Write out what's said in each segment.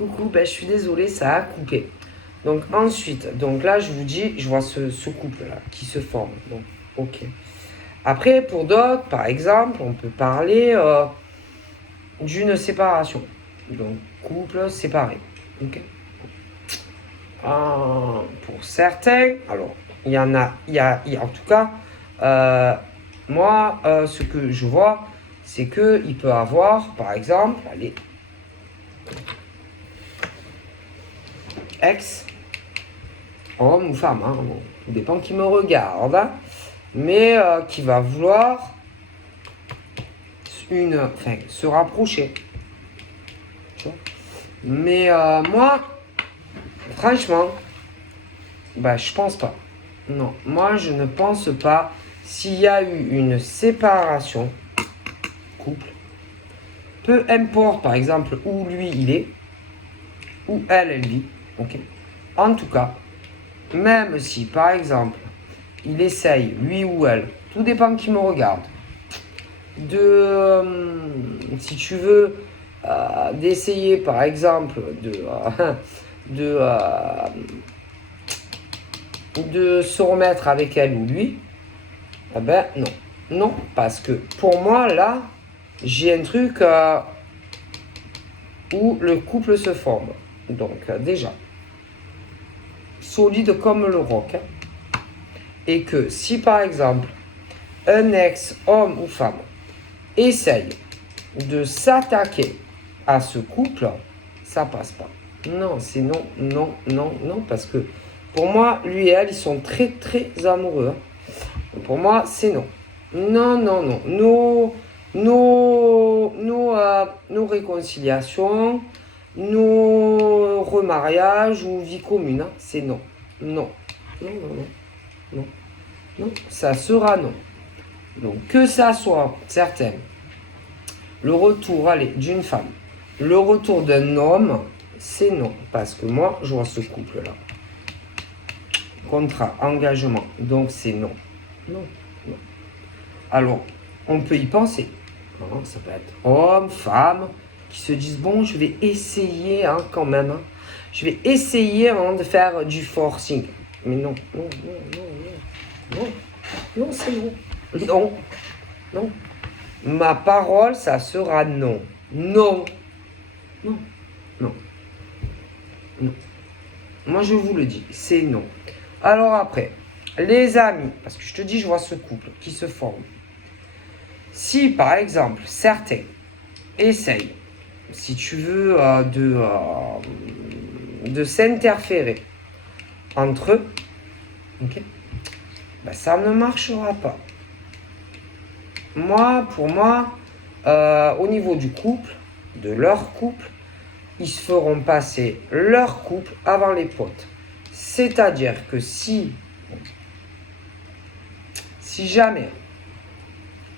Coucou, ben, je suis désolée, ça a coupé. Donc ensuite, donc là, je vous dis, je vois ce couple-là qui se forme. Donc, ok. Après, pour d'autres, par exemple, on peut parler d'une séparation. Donc, couple séparé. Ok. Pour certains, alors, en tout cas, moi, ce que je vois, c'est qu'il peut avoir, par exemple, allez, ex, homme ou femme, hein, bon, tout dépend qui me regarde, hein, mais qui va vouloir se rapprocher. Mais moi, franchement, bah, je pense pas. Non, moi je ne pense pas. S'il y a eu une séparation, couple, peu importe par exemple où lui il est, où elle vit, ok. En tout cas, même si par exemple il essaye, lui ou elle, tout dépend qui me regarde, si tu veux, d'essayer par exemple de, de se remettre avec elle ou lui, eh ben non. Non, parce que pour moi, là, j'ai un truc où le couple se forme. Donc, déjà, solide comme le roc. Hein. Et que si, par exemple, un ex, homme ou femme, essaye de s'attaquer à ce couple, ça passe pas. Non, c'est non, non, non, non, parce que pour moi, lui et elle, ils sont très, très amoureux. Hein. Pour moi, c'est non. Non, non, non. Nos réconciliations, nos remariages ou vie commune, hein, c'est non. Non. Non, non, non. Non. Non. Ça sera non. Donc, que ça soit certain, le retour, allez, d'une femme, le retour d'un homme, c'est non. Parce que moi, je vois ce couple-là. Contrat, engagement. Donc, c'est non. Non. Non. Alors, on peut y penser. Non, ça peut être homme, femme, qui se disent, bon, je vais essayer hein, quand même. Hein. Je vais essayer hein, de faire du forcing. Mais non, non, non, non, non. Non, non, c'est non. Non, non. Ma parole, ça sera non. Non. Non. Non. Non. Moi, je vous le dis, c'est non. Alors après, les amis, parce que je te dis, je vois ce couple qui se forme. Si, par exemple, certains essayent, si tu veux, de s'interférer entre eux, okay, ben, ça ne marchera pas. Pour moi, au niveau du couple, de leur couple, ils se feront passer leur couple avant les potes. C'est-à-dire que si jamais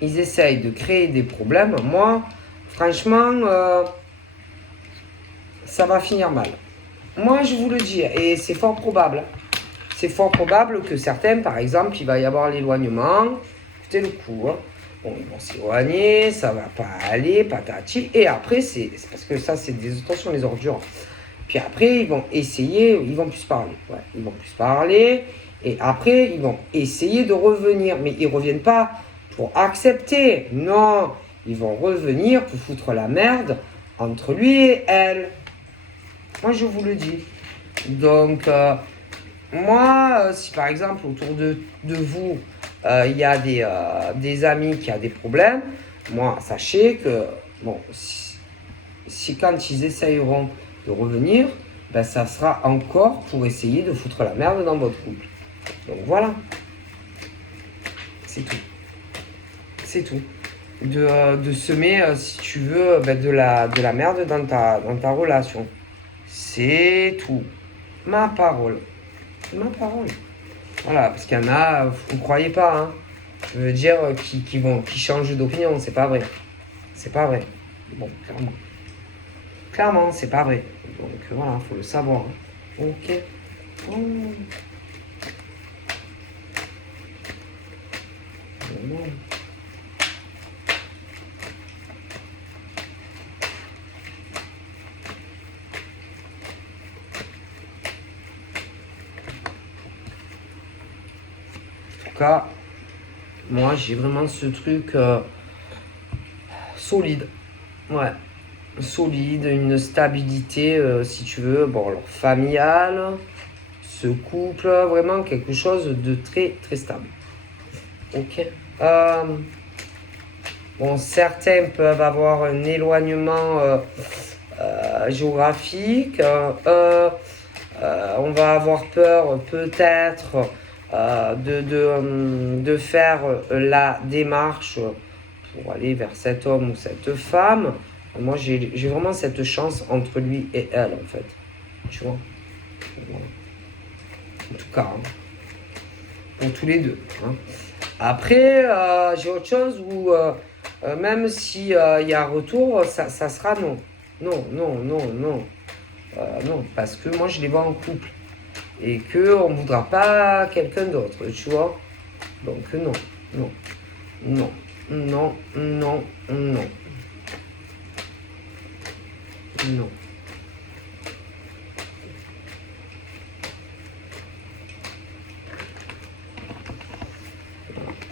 ils essayent de créer des problèmes, moi, franchement, ça va finir mal. Moi, je vous le dis, et c'est fort probable. C'est fort probable que certains, par exemple, il va y avoir l'éloignement. Écoutez le coup. Hein. Bon, ils vont s'éloigner, ça va pas aller, patati. Et après, c'est parce que ça, c'est des attention les ordures. Puis après, ils vont essayer, ils vont plus parler. Ouais, ils vont plus parler. Et après, ils vont essayer de revenir. Mais ils reviennent pas pour accepter. Non, ils vont revenir pour foutre la merde entre lui et elle. Moi, je vous le dis. Donc, moi, si par exemple, autour de vous, il y a des amis qui ont des problèmes, moi, sachez que, bon, si quand ils essayeront de revenir, ben, ça sera encore pour essayer de foutre la merde dans votre couple. Donc voilà. C'est tout. C'est tout. De semer, si tu veux, ben, de la merde dans ta relation. C'est tout. Ma parole. Ma parole. Voilà, parce qu'il y en a, vous ne croyez pas, hein. Je veux dire, qui changent d'opinion, c'est pas vrai. C'est pas vrai. Bon, clairement. Clairement, c'est pas vrai. Donc voilà, faut le savoir. Hein. Ok. Oh. Bon. tout cas, moi, j'ai vraiment ce truc solide. Ouais, solide, une stabilité, si tu veux. Bon, alors, familiale, ce couple, vraiment quelque chose de très, très stable. Ok. Bon, certains peuvent avoir un éloignement géographique. On va avoir peur peut-être de faire la démarche pour aller vers cet homme ou cette femme. Moi, j'ai vraiment cette chance entre lui et elle, en fait. Tu vois. En tout cas, hein, pour tous les deux. Hein. Après, j'ai autre chose où, même s'il y a un retour, ça sera non. Non, non, non, non. Non, parce que moi, je les vois en couple. Et qu'on ne voudra pas quelqu'un d'autre, tu vois. Donc, non, non, non, non, non, non. Non.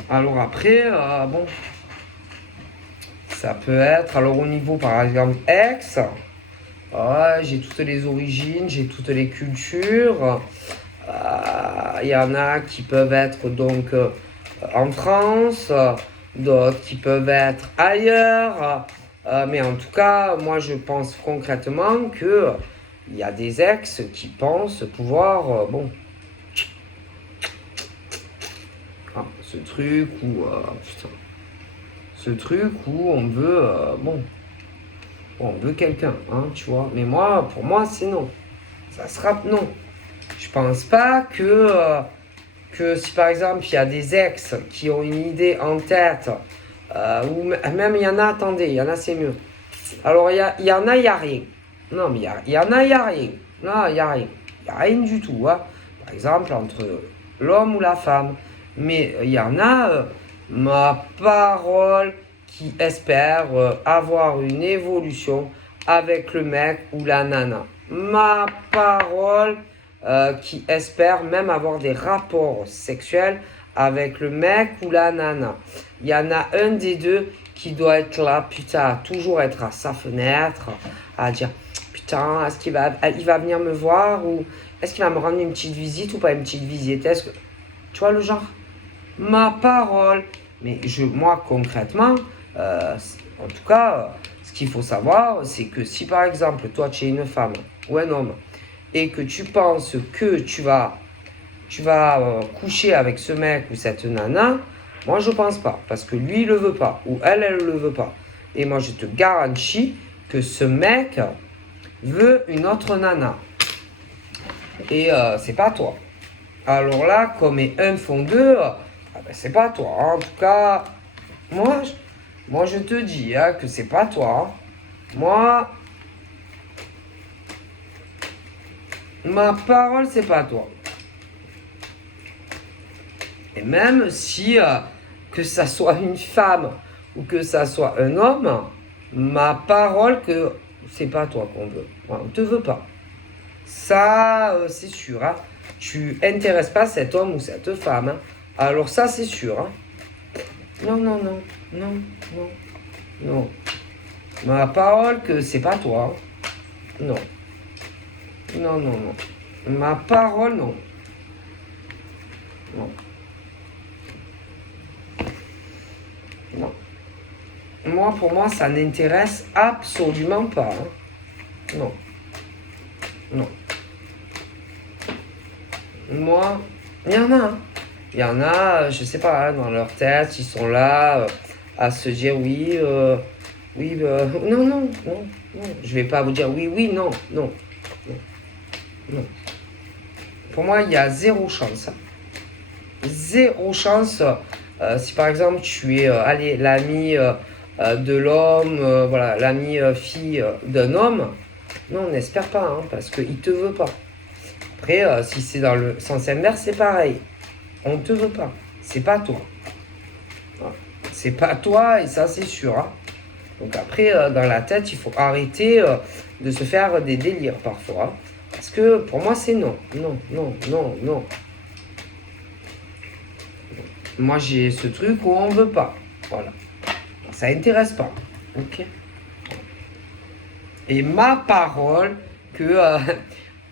Alors après, bon, ça peut être, alors au niveau par exemple ex, j'ai toutes les origines, j'ai toutes les cultures. Il y en a qui peuvent être donc en France, d'autres qui peuvent être ailleurs. Mais en tout cas, moi je pense concrètement que il y a des ex qui pensent pouvoir, bon, ce truc où, putain, ce truc où on veut, bon, on veut quelqu'un, hein, tu vois. Mais moi, pour moi, c'est non. Ça sera non. Je pense pas que si par exemple il y a des ex qui ont une idée en tête, ou même il y en a, attendez, il y en a c'est mieux. Alors il y en a, il n'y a rien. Non mais il y en a, il n'y a rien. Non, il n'y a rien. Il n'y a rien du tout. Hein. Par exemple entre l'homme ou la femme. Mais il y en a, ma parole, qui espère avoir une évolution avec le mec ou la nana. Ma parole, qui espère même avoir des rapports sexuels avec le mec ou la nana. Il y en a un des deux qui doit être là, putain, toujours être à sa fenêtre, à dire, putain, est-ce qu'il va venir me voir ou est-ce qu'il va me rendre une petite visite ou pas une petite visite? Est-ce que, tu vois le genre? Ma parole. Mais moi, concrètement, en tout cas, ce qu'il faut savoir, c'est que si par exemple, toi, tu es une femme ou un homme et que tu penses que tu vas coucher avec ce mec ou cette nana, moi, je pense pas. Parce que lui, il le veut pas. Ou elle, elle le veut pas. Et moi, je te garantis que ce mec veut une autre nana. Et c'est pas toi. Alors là, comme un font deux, c'est pas toi. Hein. En tout cas, moi je te dis hein, que c'est pas toi. Hein. Moi, ma parole, c'est pas toi. Et même si que ça soit une femme ou que ça soit un homme, ma parole que c'est pas toi qu'on veut. On te veut pas. Ça, c'est sûr. Hein. Tu intéresses pas cet homme ou cette femme. Hein. Alors ça, c'est sûr. Hein. Non, non, non, non, non, non. Ma parole que c'est pas toi. Hein. Non. Non, non, non. Ma parole, non. Non. Non. Moi, pour moi, ça n'intéresse absolument pas. Hein. Non. Non. Moi, il y en a. Hein. Il y en a, je sais pas, hein, dans leur tête, ils sont là à se dire oui, oui, non, non, non, non. Je vais pas vous dire oui, oui, non, non, non, non. Pour moi, il y a zéro chance. Hein. Zéro chance. Si par exemple tu es allez, l'ami de l'homme, voilà, l'ami fille d'un homme, non, on n'espère pas, hein, parce qu'il ne te veut pas. Après, si c'est dans le sens inverse, c'est pareil. On ne te veut pas. C'est pas toi. Voilà. C'est pas toi et ça c'est sûr. Hein. Donc après, dans la tête, il faut arrêter de se faire des délires parfois. Hein. Parce que pour moi, c'est non. Non, non, non, non. Moi, j'ai ce truc où on veut pas. Voilà. Ça intéresse pas. Ok. Et ma parole que...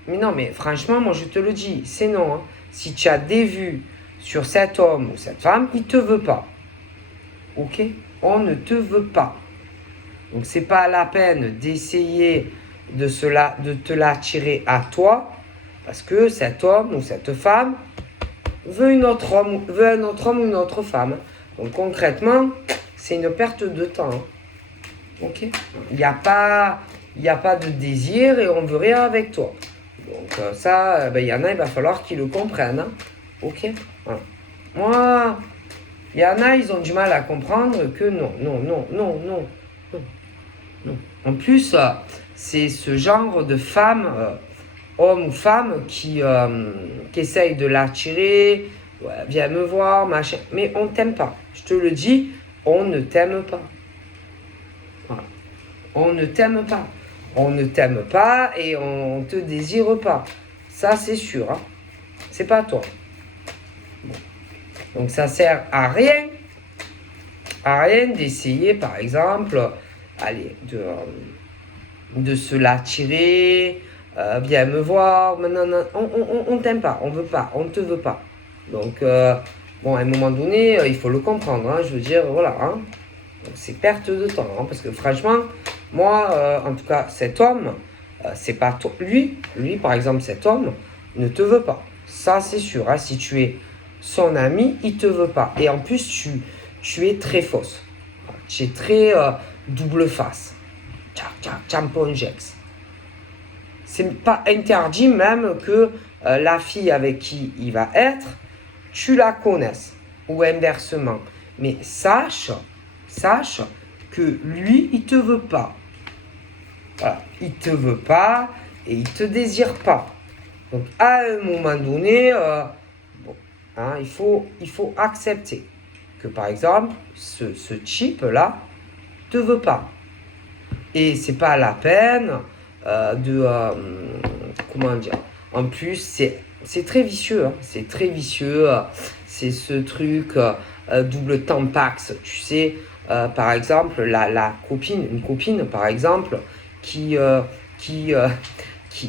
mais non, mais franchement, moi, je te le dis, c'est non. Hein. Si tu as des vues sur cet homme ou cette femme, il te veut pas. Ok. On ne te veut pas. Donc, c'est pas la peine d'essayer de te l'attirer à toi, parce que cet homme ou cette femme veut un autre homme ou une autre femme. Donc concrètement, c'est une perte de temps. Ok. Il n'y a pas de désir et on veut rien avec toi. Donc ça, il y en a, il va falloir qu'ils le comprennent. Hein. Ok. Voilà. Moi, il y en a, ils ont du mal à comprendre que non. En plus, c'est ce genre de femme, homme ou femme, qui essaye de l'attirer, ouais, viens me voir, machin. Mais on t'aime pas. Je te le dis, on ne t'aime pas. Voilà. On ne t'aime pas. On ne t'aime pas et on te désire pas. Ça, c'est sûr. Hein. C'est pas toi. Bon. Donc, ça sert à rien d'essayer, par exemple, allez, de se l'attirer, viens me voir, non, on t'aime pas, on veut pas, on te veut pas. Donc, bon, à un moment donné, il faut le comprendre, hein, je veux dire, voilà, hein. C'est perte de temps, hein, parce que franchement, moi, en tout cas, cet homme, c'est pas toi, lui, par exemple, cet homme, ne te veut pas. Ça, c'est sûr, hein, si tu es son ami, il te veut pas. Et en plus, tu es très fausse. Tu es très double face. Champonjex. C'est pas interdit même que la fille avec qui il va être, tu la connaisses. Ou inversement. Mais sache que lui, il te veut pas. Voilà. Il te veut pas et il te désire pas. Donc à un moment donné, bon, hein, il faut accepter que par exemple, ce type-là te veut pas. Et c'est pas la peine comment dire. En plus, c'est très vicieux. Hein. C'est très vicieux. C'est ce truc double tampax. Tu sais, par exemple, une copine, par exemple, qui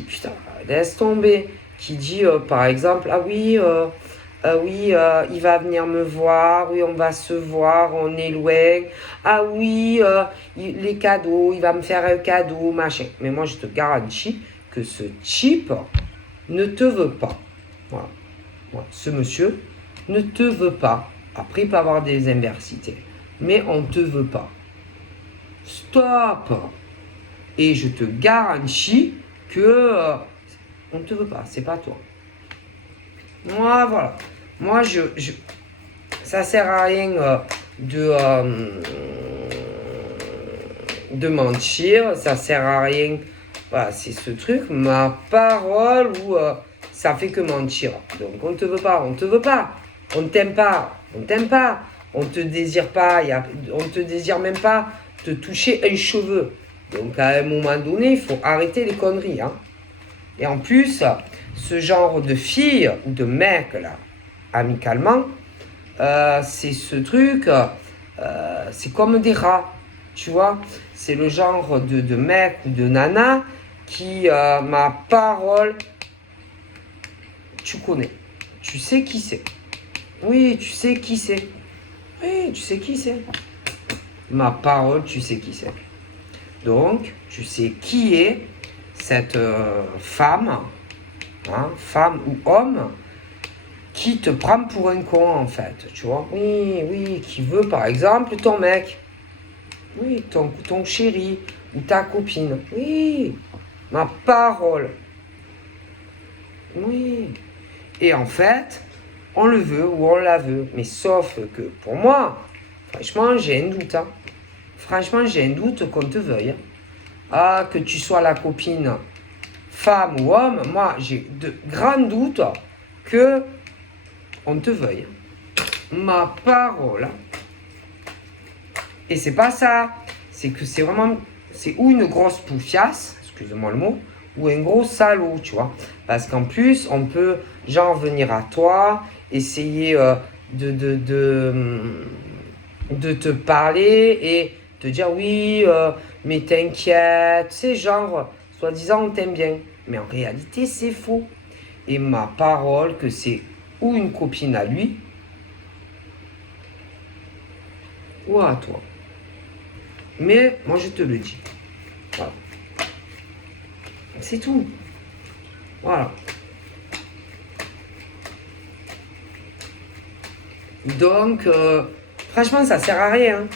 putain, laisse tomber, qui dit, par exemple, ah oui, il va venir me voir, oui, on va se voir, on est loin. Ah oui, les cadeaux, il va me faire un cadeau, machin. Mais moi, je te garantis que ce type ne te veut pas. Voilà. Voilà. Ce monsieur ne te veut pas. Après, il peut avoir des inversités. Mais on ne te veut pas. Stop! Et je te garantis que on ne te veut pas. C'est pas toi. Moi, voilà. Moi, ça sert à rien de mentir. Ça sert à rien. Voilà, c'est ce truc, ma parole, où ça fait que mentir. Donc, on ne te veut pas, on ne te veut pas. On ne t'aime pas, on ne t'aime pas. On ne te désire pas, on ne te désire même pas te toucher un cheveu. Donc, à un moment donné, il faut arrêter les conneries. Hein. Et en plus, ce genre de fille ou de mec, là, amicalement, c'est ce truc, c'est comme des rats, tu vois. C'est le genre de mec ou de nana qui, ma parole, tu connais. Tu sais qui c'est. Oui, tu sais qui c'est. Oui, tu sais qui c'est. Ma parole, tu sais qui c'est. Donc, tu sais qui est cette femme, hein, femme ou homme, qui te prend pour un con, en fait, tu vois. Oui, qui veut, par exemple, ton mec. Oui, ton chéri ou ta copine. Oui, ma parole. Oui. Et en fait, on le veut ou on la veut. Mais sauf que pour moi, franchement, j'ai un doute. Hein. Franchement, j'ai un doute qu'on te veuille. Ah, que tu sois la copine, femme ou homme, moi, j'ai de grands doutes que on te veuille. Ma parole. Et c'est pas ça. C'est que c'est vraiment... C'est ou une grosse poufiasse, excusez-moi le mot, ou un gros salaud, tu vois. Parce qu'en plus, on peut, genre, venir à toi, essayer de te parler et te dire oui, mais t'inquiète, c'est genre, soi-disant, on t'aime bien. Mais en réalité, c'est faux. Et ma parole que c'est ou une copine à lui, ou à toi. Mais moi, je te le dis. Voilà. C'est tout. Voilà. Donc, franchement, ça sert à rien.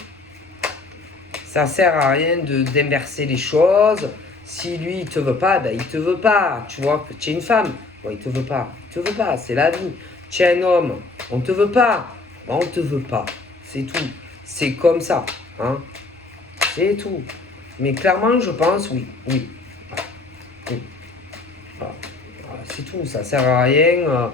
Ça sert à rien d'inverser les choses. Si lui, il te veut pas, ben, il te veut pas. Tu vois que tu es une femme. Bon, il te veut pas. Il te veut pas, c'est la vie. Tu es un homme. On te veut pas. Ben, on te veut pas. C'est tout. C'est comme ça. Hein. C'est tout. Mais clairement, je pense, oui. Oui. Oui. Voilà. Voilà, c'est tout. Ça sert à rien.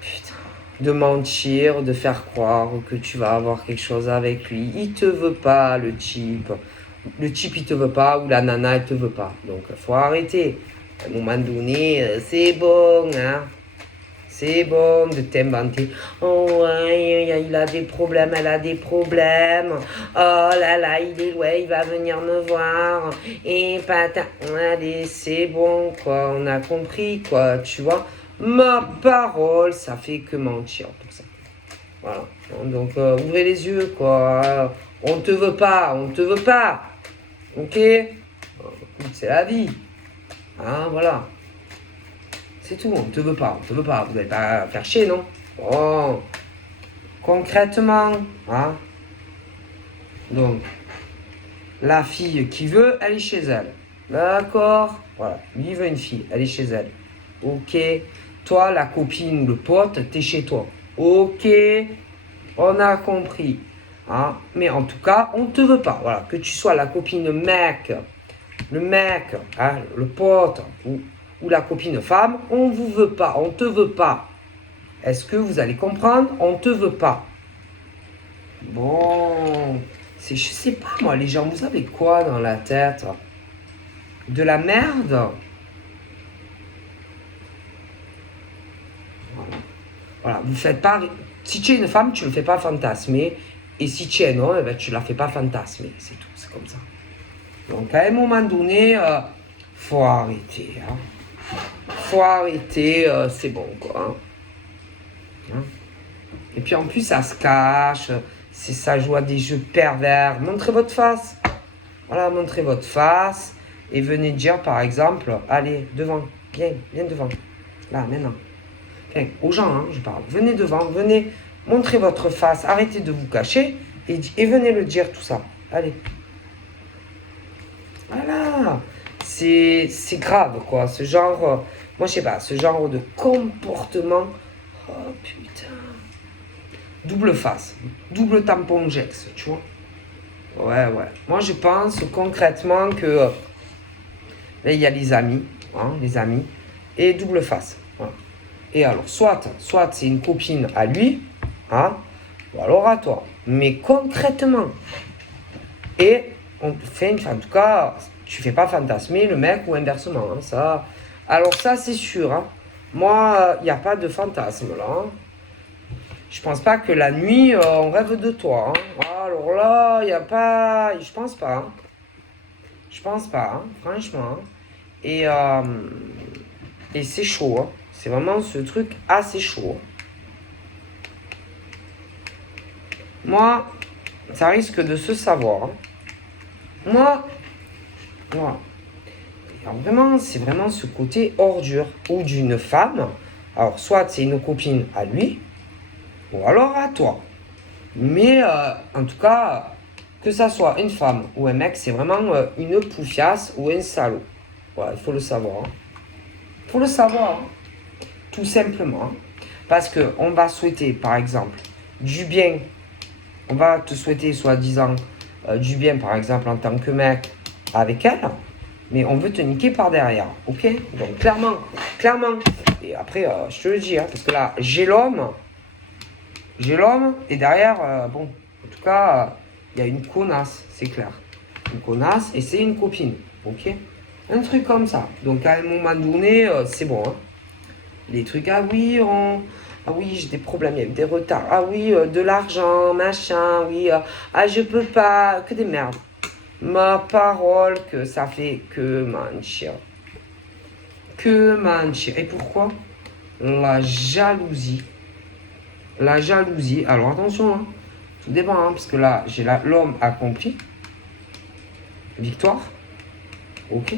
Putain. De mentir, de faire croire que tu vas avoir quelque chose avec lui. Il te veut pas, le type. Le type, il te veut pas, ou la nana, elle te veut pas. Donc, faut arrêter. À un moment donné, c'est bon, hein. C'est bon de t'inventer. Oh, ouais, il a des problèmes, elle a des problèmes. Oh là là, il est loin, il va venir me voir. Et patin. Allez, c'est bon, quoi. On a compris, quoi. Tu vois, ma parole, ça fait que mentir pour ça. Voilà. Donc, ouvrez les yeux, quoi. On te veut pas, on te veut pas. Ok? C'est la vie. Hein, voilà. C'est tout, on te veut pas, on te veut pas. Vous n'allez pas faire chier, non? Bon. Concrètement, hein? Donc, la fille qui veut, elle est chez elle. D'accord? Voilà. Lui, il veut une fille, elle est chez elle. Ok. Toi, la copine ou le pote, t'es chez toi. Ok. On a compris. Hein? Mais en tout cas, on ne te veut pas. Voilà. Que tu sois la copine mec, le mec, hein, le pote ou la copine femme, on ne vous veut pas, on ne te veut pas. Est-ce que vous allez comprendre? On ne te veut pas. Bon, je sais pas moi, les gens, vous avez quoi dans la tête? De la merde? Voilà. Voilà, vous faites pas. Si tu es une femme, tu ne le fais pas fantasmer. Et si tu es un homme, eh ben, tu ne la fais pas fantasmer. C'est tout, c'est comme ça. Donc à un moment donné, faut arrêter. Hein. Faut arrêter, c'est bon quoi. Hein. Et puis en plus, ça se cache. Ça joue à des jeux pervers. Montrez votre face. Voilà, montrez votre face. Et venez dire par exemple, allez, devant. Viens devant. Là, maintenant. Enfin, aux gens, hein, je parle. Venez devant, venez montrer votre face. Arrêtez de vous cacher. Et venez le dire tout ça. Allez. Voilà. C'est grave, quoi. Ce genre, moi, je sais pas, ce genre de comportement. Oh, putain. Double face. Double tampon Jex, tu vois. Ouais. Moi, je pense concrètement que là, il y a les amis, hein, et double face. Voilà. Et alors, soit c'est une copine à lui, hein, ou alors à toi. Mais concrètement, et on fait, en tout cas, tu fais pas fantasmer le mec ou inversement. Hein, ça. Alors ça, c'est sûr. Hein. Moi, il n'y a pas de fantasme là. Hein. Je pense pas que la nuit, on rêve de toi. Hein. Alors là, il n'y a pas... Je pense pas. Hein. Je pense pas, hein, franchement. Hein. Et c'est chaud. Hein. C'est vraiment ce truc assez chaud. Moi, ça risque de se savoir. Hein. Moi, alors vraiment, c'est vraiment ce côté ordure ou d'une femme. Alors, soit c'est une copine à lui, ou alors à toi. Mais en tout cas, que ça soit une femme ou un mec, c'est vraiment une poufiasse ou un salaud. Voilà, il faut le savoir. Il faut le savoir, hein. Tout simplement. Parce qu'on va souhaiter, par exemple, du bien. On va te souhaiter, soi-disant, du bien, par exemple, en tant que mec avec elle. Mais on veut te niquer par derrière, ok? Donc clairement. Et après, je te le dis, hein, parce que là, j'ai l'homme, et derrière, bon, en tout cas, il y a une connasse, c'est clair. Une connasse, et c'est une copine, ok? Un truc comme ça. Donc à un moment donné, c'est bon, hein. Les trucs, ah oui, Ah oui, j'ai des problèmes, il y a eu des retards. Ah oui, de l'argent, machin, oui. Ah, je peux pas. Que des merdes. Ma parole, que ça fait que mentir. Que mentir. Et pourquoi? La jalousie. La jalousie. Alors attention, hein. Tout dépend, hein, parce que là, j'ai l'homme accompli. Victoire. Ok.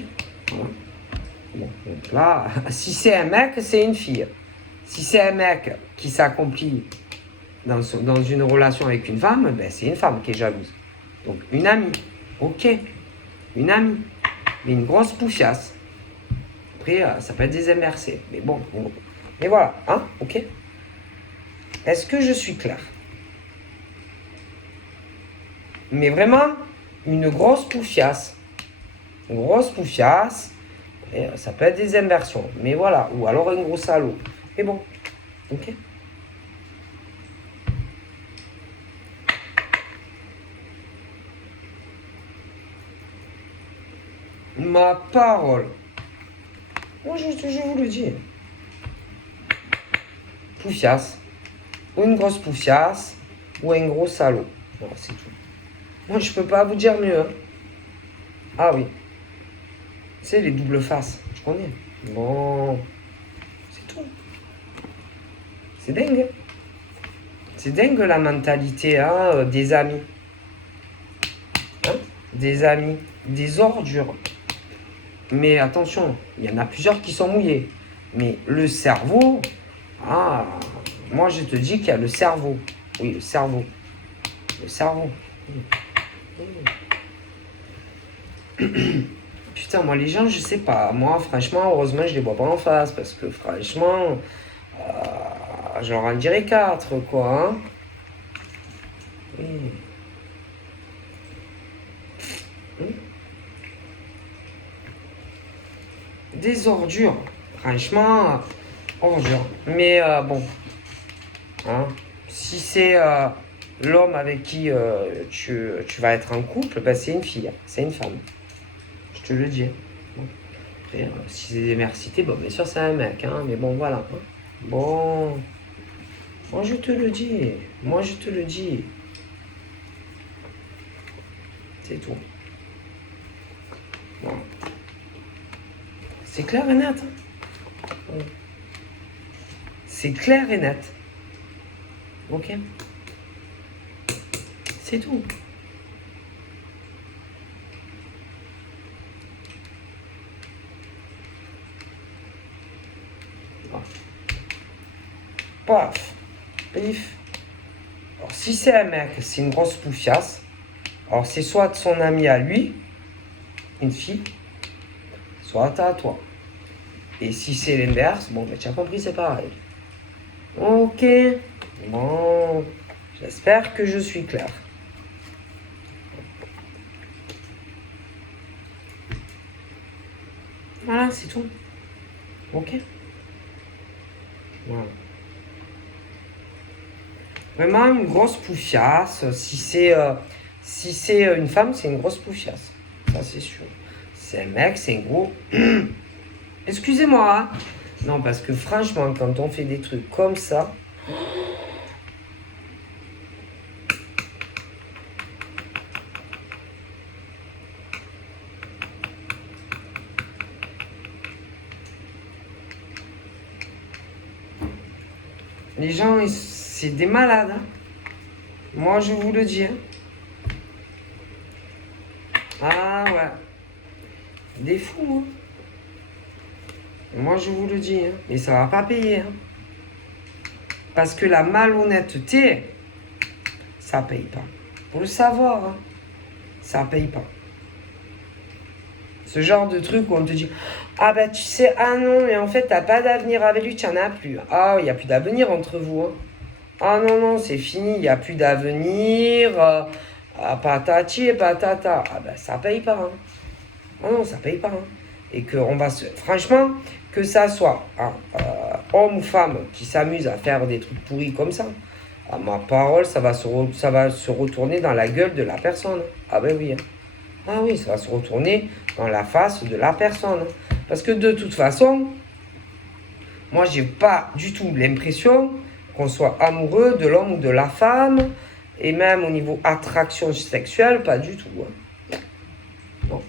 Voilà. Bon, donc là, si c'est un mec, c'est une fille. Si c'est un mec qui s'accomplit dans une relation avec une femme, ben c'est une femme qui est jalouse. Donc une amie. Ok. Une amie. Mais une grosse poufiasse. Après, ça peut être des MRC. Mais bon. Mais voilà. Hein? Ok. Est-ce que je suis clair? Mais vraiment, une grosse poufiasse. Une grosse poufiasse. Et ça peut être des inversions. Mais voilà. Ou alors un gros salaud. Mais bon. Ok. Ma parole. Moi, je vous le dis. Poufiasse. Ou une grosse poufiasse. Ou un gros salaud. Voilà, c'est tout. Moi, je peux pas vous dire mieux. Hein. Ah oui. C'est les doubles faces. Je connais. Bon. C'est tout. C'est dingue. C'est dingue la mentalité hein, des amis. Hein, des amis. Des ordures. Mais attention, il y en a plusieurs qui sont mouillés. Mais le cerveau, ah, moi je te dis qu'il y a le cerveau. Oui, le cerveau. Le cerveau. Putain, moi les gens, je sais pas. Moi, franchement, heureusement, je les vois pas en face. Parce que franchement, j'en en dirais 4, quoi. Hein. Des ordures. Franchement, ordures. Mais bon. Hein, si c'est l'homme avec qui tu vas être en couple, ben c'est une fille, c'est une femme. Je te le dis. Bon. Après, si c'est des mercités, bon, bien sûr, c'est un mec. Hein, mais bon, voilà. Hein. Bon. Moi, je te le dis. Moi, je te le dis. C'est tout. Bon. C'est clair et net. Hein. C'est clair et net. Ok. C'est tout. Paf. Pif. Alors, si c'est un mec, c'est une grosse poufiasse. Alors, c'est soit son ami à lui, une fille, soit à toi. Et si c'est l'inverse, bon, ben, tu as compris, c'est pareil. Ok. Bon. J'espère que je suis clair. Voilà, c'est tout. Ok. Voilà. Vraiment une grosse poufiasse. Si c'est une femme, c'est une grosse poufiasse. Ça, c'est sûr. C'est un mec, c'est un gros. Excusez-moi. Hein. Non, parce que franchement, quand on fait des trucs comme ça. Les gens, c'est des malades. Hein. Moi, je vous le dis. Hein. Ah ouais. Des fous. Hein. Moi, je vous le dis. Hein. Et ça va pas payer. Hein. Parce que la malhonnêteté, ça paye pas. Faut le savoir. Hein. Ça paye pas. Ce genre de truc où on te dit ah bah tu sais, ah non, mais en fait t'as pas d'avenir avec lui, tu n'en as plus. Ah, il n'y a plus d'avenir entre vous. Hein. Ah non, non, c'est fini, il n'y a plus d'avenir. Patati et patata. Ah bah ça paye pas. Hein. Ah non, ça paye pas. Hein. Et que on va se. Franchement, que ça soit hein, homme ou femme qui s'amuse à faire des trucs pourris comme ça, à ma parole, ça va se retourner dans la gueule de la personne. Ah ben oui. Hein. Ah oui, ça va se retourner dans la face de la personne. Parce que de toute façon, moi, j'ai pas du tout l'impression qu'on soit amoureux de l'homme ou de la femme, et même au niveau attraction sexuelle, pas du tout. Hein. Bon.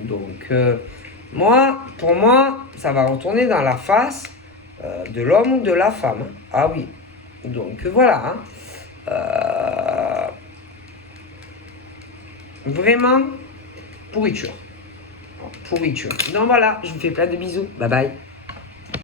Donc, pour moi, ça va retourner dans la face de l'homme ou de la femme. Hein. Ah oui. Donc, voilà. Hein. Vraiment, pourriture. Pourriture. Donc voilà, je vous fais plein de bisous. Bye bye.